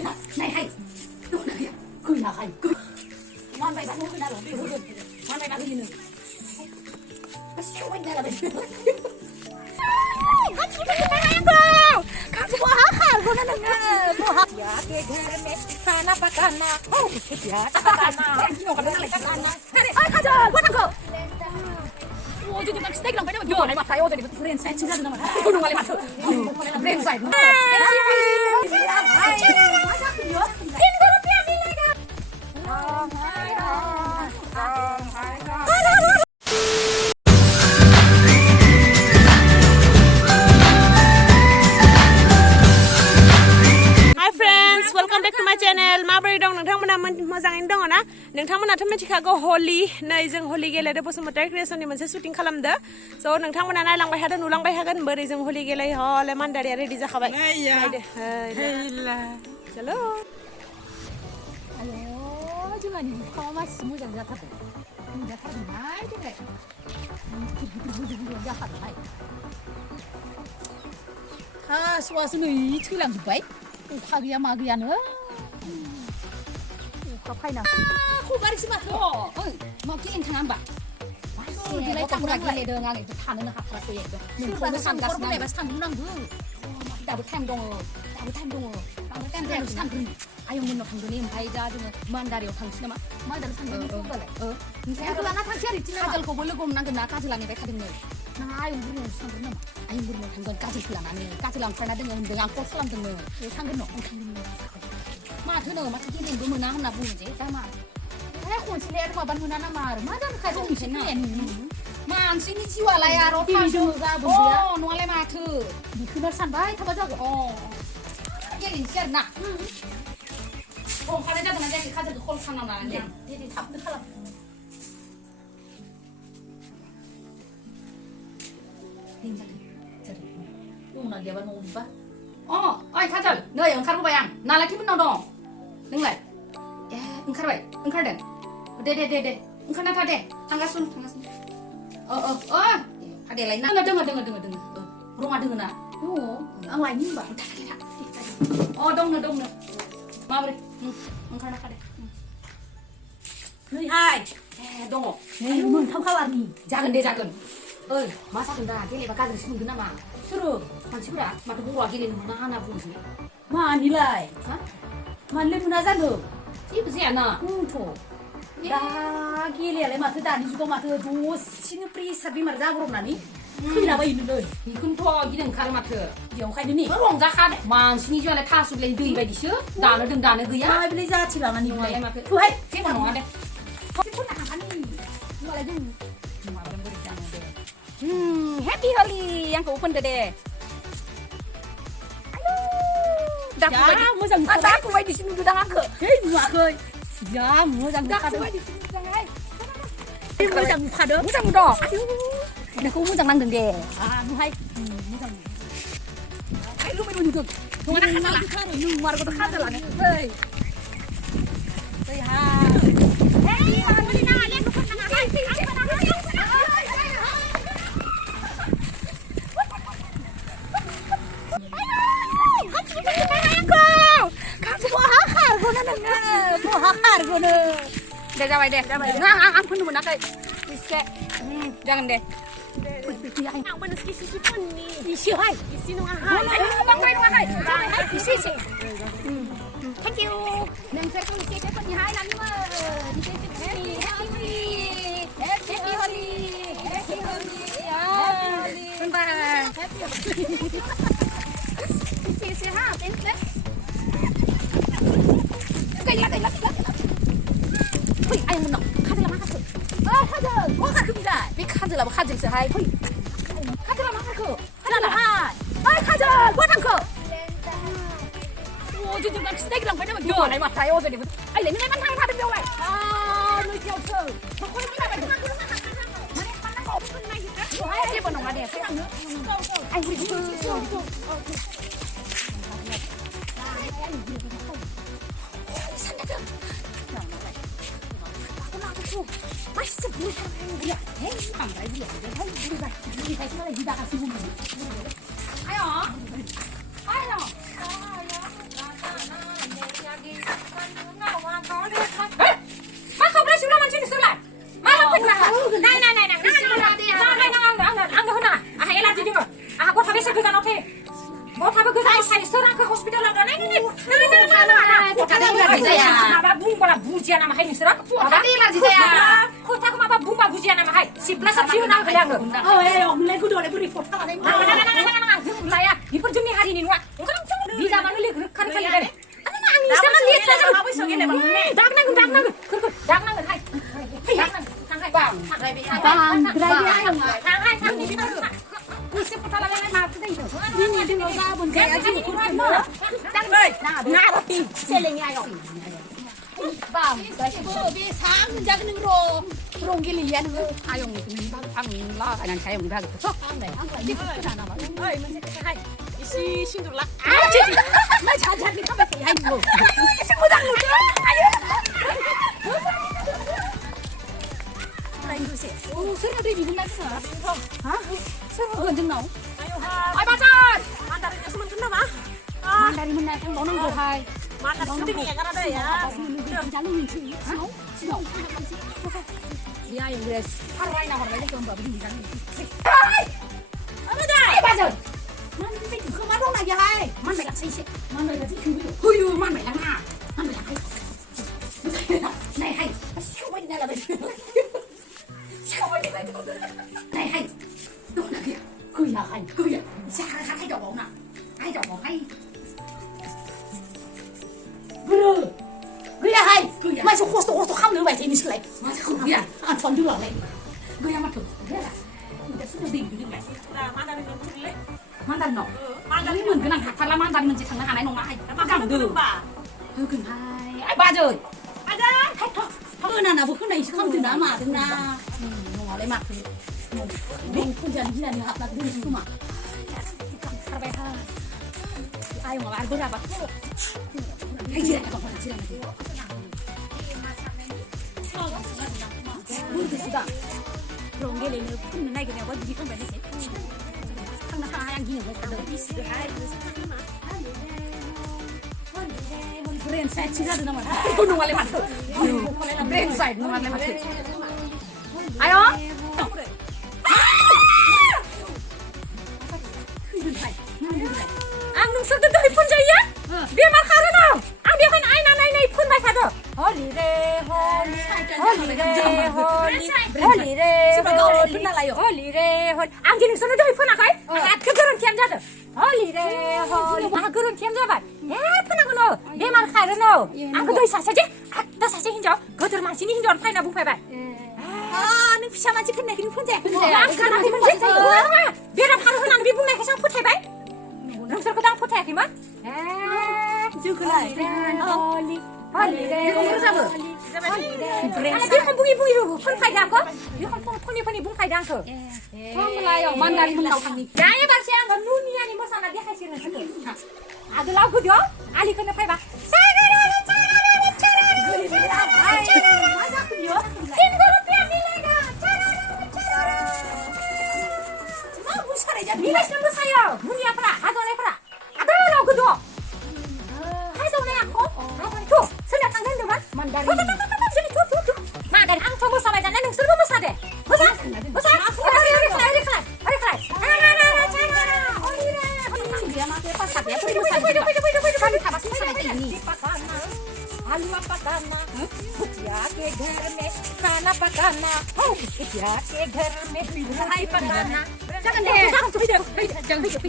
này hay đồ này cười là hay cười ngoan vậy bạn không cười nào rồi ngoan vậy bạn gì nữa nó siêu anh đây là vậy 같이 먹는 거 같이 뭐 하고 그러는 거 뭐 야, 걔네 하나 바까나 야, 바까나 이거 가는 거 바까나 아, 가자. 뭐한 거. 어제 막 스테이크랑 빼면 요, 나 맞다. 어제 프렌치 사이즈 진짜 나만. 이거 말이 맞어. 프렌치 사이즈. Welcome back to my channel. माबोरै दं नोंथांमोना मोजाङैनो दङ ना नोंथांमोनाथ' मिथिखागौ हलि नै जों हलि गेलेदो बसुमतारी क्रिएशननि मोनसे शुटिं खालामदो स' नोंथांमोना नायलांबाय थादो नुलांबाय थागोन बोरै जों हलि गेलेयो हले मानदारिया रेडि जाखाबाय नायदो हेला चलो 아유 정말 가만히 모자 잡았다 모자 잡이 많이 되네 모자 잡았다 아 수와스는 이 틀랑 좀 봐. 가기야 마기야는 가파이나 호가리스 마토 뭐 게임 당한 봐 딜라이 땅랑 갈래 덩아 그 타는 하파라서 얘도 는 상가스 나 상dunang 그 다부 탐동 다부 탐동 상분 아용문노 당도니 바이자 좀 만다리오 당치나마 만다리 상분이 뽑을래 미세야 그나 당치야 있지나 가절고 벌고 난 그나 가절랑이 배 가든네 나 아용문노 상분나마 아용문노 당건 가절라나니 가절랑 살나 등은 내가 꽃슬람 등은 상근노 마트는 마트 기능 그 문화 하나 보이지 자마 해 콘실레 뭐 반문하나 말 맞아 가정 있네 만 신이 지와라야 로 파주가 뭐야 노래 마트 니 그날 산바이 타바자고 얘는 싫나 가래자 등은 자기 카드 콜 상나나 네 탑도 칼라 인자 저리 누나 내가 너무 봐 어이 가절 너 영카르고 봐양 나라 기분 너도 능래 야 응카르 응카르 데데데데 응카나 타데 당가순 ada lain nah dengar rumah dengar nah ang lain ba dong ma bre karena kade nih hai dong nih mun thau khawani jangan masa kenda gele ba kadri sunu gena ma suruh mansibra mata buruh gele mana hana bunji ma nilai ha man le muna janu si besi ana to 다 길이래 마트 다니 주고 마트 조시는 프리사비 말자 그러나니 그이나봐 있는데 이큰 토 기능 가르 마트 여기니 그런가 카네 만신이 전에 타수래 드이 바디셔 다는 등 다는 그야 아 빌리자 치라나니 그래 마트 그해 제가 뭐하대 손 나가니 뭐래 좀 말은 버리잖아 해피 홀리 yang open deh ayo dah mau jangan aku baik di sini udah aku hei ya mau jangan kado mau jangan kado mau jangan dong ada aku mau jangan deh mau hai mau jangan hai lu main duduk mau nak kado lah lu mar kado kado lah hei hei hai mau di nang lihat bukan nang hai deh jawab deh nggak pun mana kayak bisa jangan deh yang mana isi pun nih isi hai isi nung hai bang main hai isi thank you neng saya kalau isi pun nih hai nanti mah happy holi ya bentar isi ha thanks lihat 아이고 너 카드라 마카크 카드 마카크입니다 이 카드라 카드스 하이 카드라 마카크 카드라 하이 카드 와탕크 어제 누가 스테이크랑 빼면 요 아이 맞다 어제 아이 내가 만탕 받은 거 왜? 너 기억서 저 거기 가면 만난 거 없는 날 있어? 아이 번호 가네 아이 우리 맛있어 뭐야 에이 안 말지 우리가 시간에 니다가 쓰고 아요 saya seorang ke hospital ada ini. Apa bungkala bujian nama hai nisra? Tadi lagi saya. Kota ko apa bungkala bujian nama hai? Si plus up siu nang kelang. Oh omle ku dole ku report kala dai. Saya di perjuni hari ini wa. Di zaman lu kan kali dari. Ani sama lihat saja. Dak nang. Dak nang hai. Dak nang. Bang, Thang ni kita. Isi putala lele maaf tu itu. Ini dia loga bun saya aja kurang mo. Nah, tapi selengnya ayo. Bang, saya bi sang jaga nengro. Ronggil lian ayong ni bang la kanan saya mung bag. Ini kana nama. Oi, masih hai. Isi sindurlah. Mai jaja ni ka ba hai mo. Isi mudang lu. Ayo. Oh, saya ada di mana sih? Hah? Saya mau ganjeng nau. Ayo hai. Ai bacan. Mandarinnya sementara mah. Mandari mana yang nonong go hai. Mandarin itu nih kan ada ya. Jalan minci. Sino. Dia yang beres. Harai ke mbak begini kan. Hai. Apa dah? Ai bacan. Man bị không bắt đâu này kìa hai. Man mày là xây xịn. Man mày là thích thứ. Hui man mày là nga. Man mày là hay. Này hay. Không phải đây là mày. Này hay. Đúng là kìa. Cười là hay. Cười à. Sao hay đỏ bóng nào. Hay đỏ bóng hay. Cười. Cười là hay. Mày sao khô không nữa mày thì mình sẽ lại. Mày sao không kìa. Ăn phần đường này. Cười mà thử. Thế là. Kita sudah bingung juga. Nah, Mandarin itu jelek. Mandan no. Mandarin Ini mungkin nak kata Mandan menjadi tengah anai nong ai. Makan dulu, Pak. Thôi cưng hai. Ai ba rồi. Ada. Hết thôi. Thôi nào vừa cái này không từ nào mà từ na. Ngồi lại mặt thì. Mình không dần như là học là cái gì mà. Sao ha. Ai mà bạn bữa ra bắt. Hay gì còn phải gì làm gì. Sudah. Ronggel ini pun naik ke bawah jadi kan banyak sih. Kan nak yang gini kan ada isi hai. Brain side sih ada nama. Kau nunggu lewat. Brain side nunggu lewat. Ayo. Ang nung sudah tu pun jaya. Dia makan no. Ang dia kan ai nai pun mai kado. Holy re holy. Holy re. Holy re. Ang jenis sana tu pun akai. Ang kegeran kian jada. Holy re holy. Ang kegeran kian jada. Pun aku no. Dia makan no. Ang kedoi saja. Ada saja hinjau. Kedor masih ni hinjau pai na bung pai bai. Ni bisa macam kena kini pun je. Ang kana di mana je. Biar apa harus nang di bung naik kesang put pai bai. Nang ser kedang put hai kima. Juga lah. Holy. Holy re. Dia sama. Dia kan bunyi dulu. Pun pai dang ko. Dia kan pun bung pai dang ko. Không lại ở Mandarin không đầu thằng đi. Ya ya bang siang kan dunia ni masa dia kasih rezeki. Ada lagu dia. Ali kena pai ba. Bilas nama saya. Dunia pernah. Ada oleh pernah. Ada lagu dia. Hai sao này aku? Tu, sudah tanggal tu kan? Mandarin. Sini tu. Mandarin ang coba sama jangan yang seru masa deh. Masa? Dia makai pasat ya. Kan tak pasti sama ini. आलू पकाना भुजिया के घर में खाना पकाना हो भुजिया के घर में मिठाई पकाना jangan video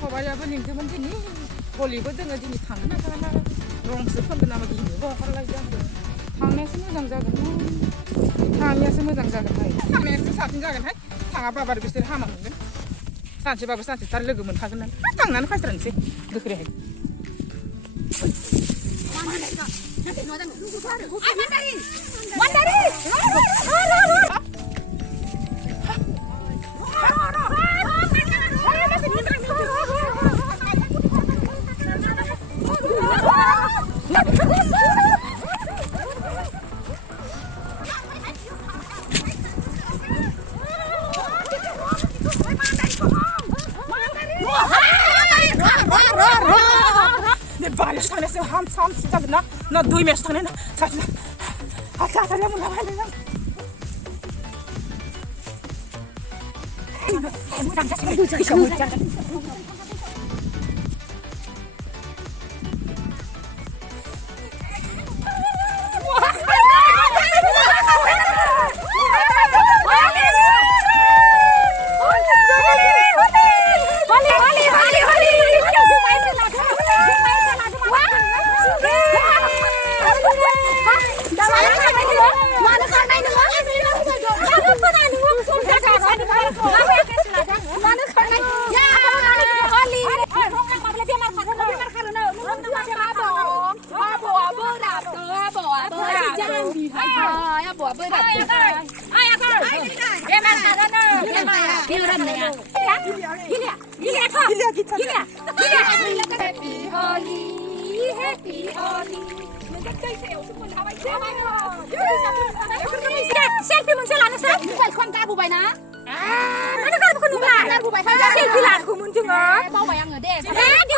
봐봐야 버님 그만 지니 볼리고 등어 지니 당나 당나 롱스 펀드 나마 지니 뭐 할라 이제 당내서 모장 작은 당내서 모장 작은 하이 당내서 사진 작은 하이 당아 바바를 비슷해 하마는 산치 바바 산치 달 lög으면 하거든 당나는 파스런지 그 그래 내 발이 산에서 함 시작나 나 누이면서 산에나 자주 아까 달려면 나와야 되나 Selfie mun sila na sa. Bukan kon ka bubai na. Mana kan bukan nungla. Bubai ka. Selfie lan ku mun junga. Mau bayang ngede. Eh, dia